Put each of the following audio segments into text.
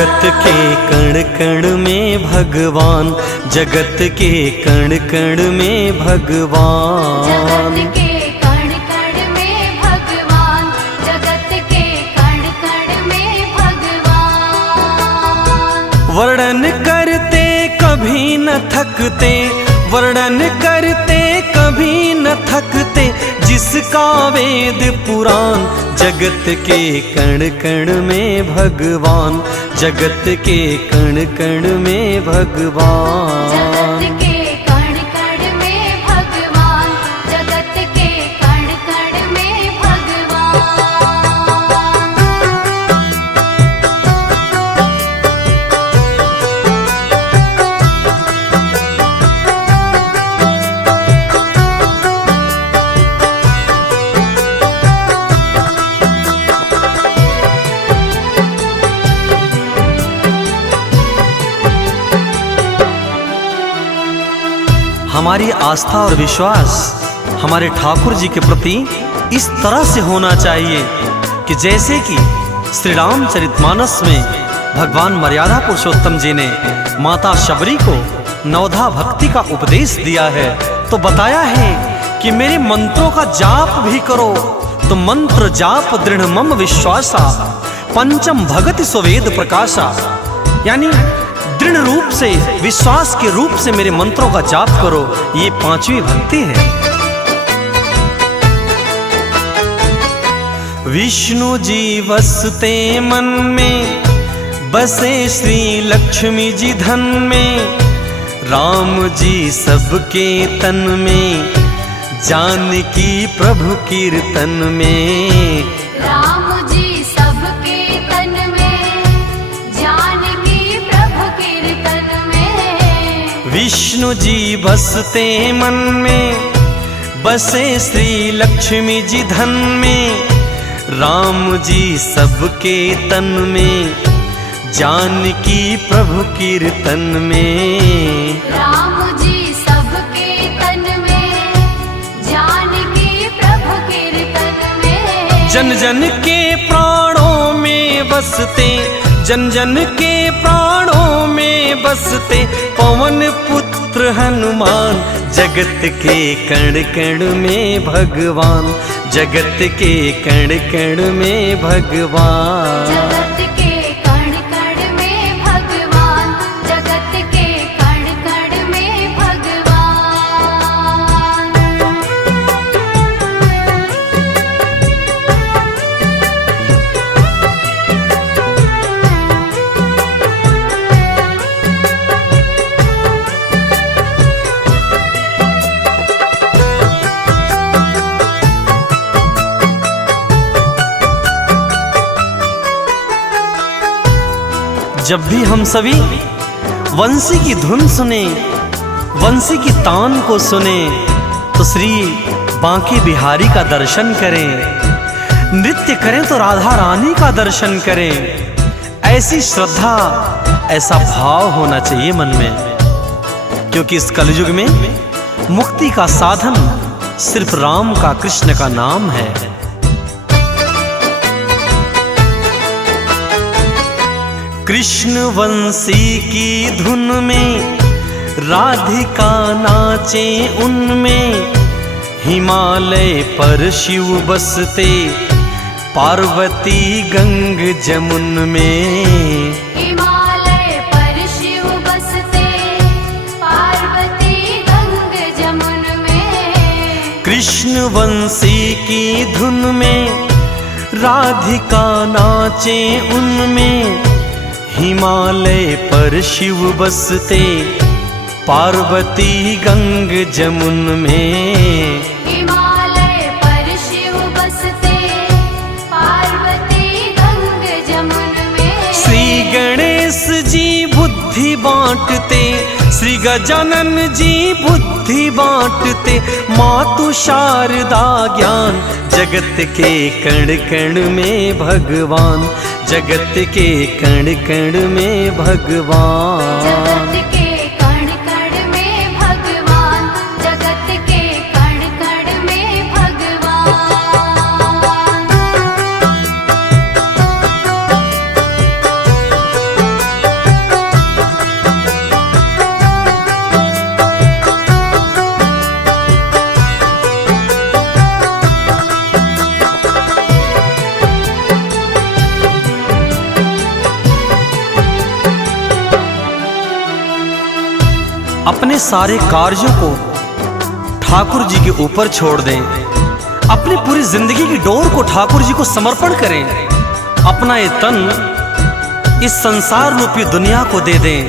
जगत के कण कण में भगवान, जगत के कण कण में भगवान, जगत के कण कण में भगवान, जगत के कण कण में भगवान। वर्णन करते कभी न थकते, वर्णन करते कभी न थकते, जिसका वेद पुराण। जगत के कण कण में भगवान, जगत के कण कण में भगवान, जगत के कण कण में भगवान, जगत के कण कण में भगवान। हमारी आस्था और विश्वास हमारे ठाकुर जी के प्रति इस तरह से होना चाहिए कि जैसे कि श्री रामचरितमानस में भगवान मर्यादा पुरुषोत्तम जी ने माता शबरी को नवधा भक्ति का उपदेश दिया है, तो बताया है कि मेरे मंत्रों का जाप भी करो, तो मंत्र जाप दृढ़ मम विश्वासा, पंचम भगति स्ववेद प्रकाशा। यानी दृढ़ रूप से, विश्वास के रूप से मेरे मंत्रों का जाप करो, ये पांचवी भक्ति है। विष्णु जी बसते मन में, बसे श्री लक्ष्मी जी धन में, राम जी सबके तन में, जानकी प्रभु कीर्तन में। राम जी सबके तन में, जानकी प्रभु कीर्तन में। विष्णु जी बसते मन में, बसे श्री लक्ष्मी जी धन में, राम जी सबके तन में, जानकी प्रभु कीर्तन में। राम जी सबके तन में, जानकी प्रभु कीर्तन में। जन जन के प्राणों में बसते, जन जन के प्राणों में बसते, पवन पुत्र हनुमान। जगत के कण कण में भगवान, जगत के कण कण में भगवान, जगत के कण कण में भगवान, जगत के कण कण में भगवान। जब भी हम सभी वंशी की धुन सुने, वंशी की तान को सुने, तो श्री बांके बिहारी का दर्शन करें, नृत्य करें तो राधा रानी का दर्शन करें। ऐसी श्रद्धा, ऐसा भाव होना चाहिए मन में, क्योंकि इस कलयुग में मुक्ति का साधन सिर्फ राम का, कृष्ण का नाम है। कृष्ण वंशी की धुन में राधिका नाचे उनमें, हिमालय पर शिव बसते, पार्वती गंग जमुन में। हिमालय पर शिव बसते, पार्वती गंग जमुन में। कृष्ण वंशी की धुन में राधिका नाचे उनमें, हिमालय पर शिव बसते, पार्वती गंग जमुन में। हिमालय पर शिव बसते, पार्वती गंग जमुन में। श्री गणेश जी बुद्धि बांटते, श्री गजानन जी बुद्धि बांटते, मातु शारदा ज्ञान। जगत के कण कण में भगवान, जगत के कण कण में भगवान, जगत के कण कण में भगवान, जगत के कण कण में भगवान। सारे कार्यों को ठाकुर जी के ऊपर छोड़ दें, अपनी पूरी जिंदगी की डोर को ठाकुर जी को समर्पण करें, अपना ये तन इस संसार रूपी दुनिया को दे दें,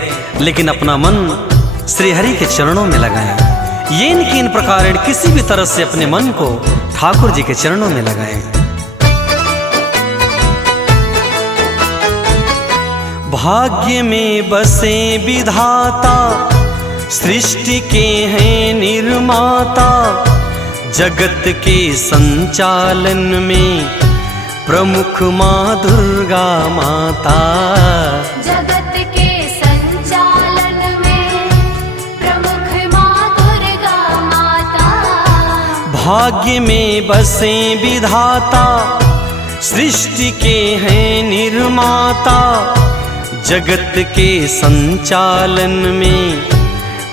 लेकिन अपना मन श्री हरि के चरणों में लगाएं। ये इनकी इन प्रकार किसी भी तरह से अपने मन को ठाकुर जी के चरणों में लगाएं। भाग्य में बसे विधाता, सृष्टि के हैं निर्माता, जगत के संचालन में प्रमुख माँ दुर्गा माता। जगत के संचालन में प्रमुख माँ दुर्गा माता। भाग्य में बसे विधाता, सृष्टि के हैं निर्माता, जगत के संचालन में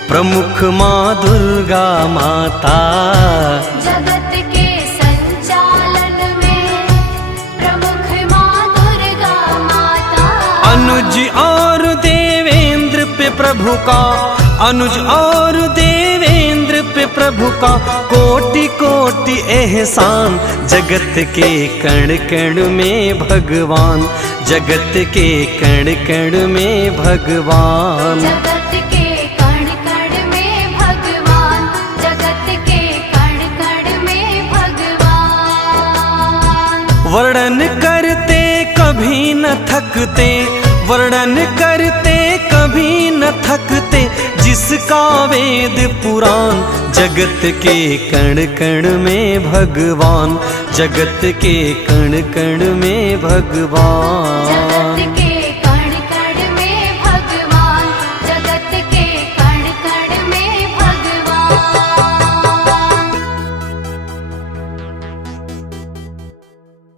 प्रमुख माँ दुर्गा माता। जगत के संचालन में प्रमुख माँ दुर्गा माता। अनुज और देवेंद्र पे प्रभु का, अनुज और देवेंद्र पे प्रभु का कोटि कोटि एहसान। जगत के कण कण में भगवान, जगत के कण कण में भगवान। जगत के कण कण में भगवान, जगत के कण कण में भगवान। वर्णन करते कभी न थकते, वर्णन करते कभी न थकते, जिसका वेद पुराण। जगत के कण कण में भगवान, जगत के कण कण में भगवान। जगत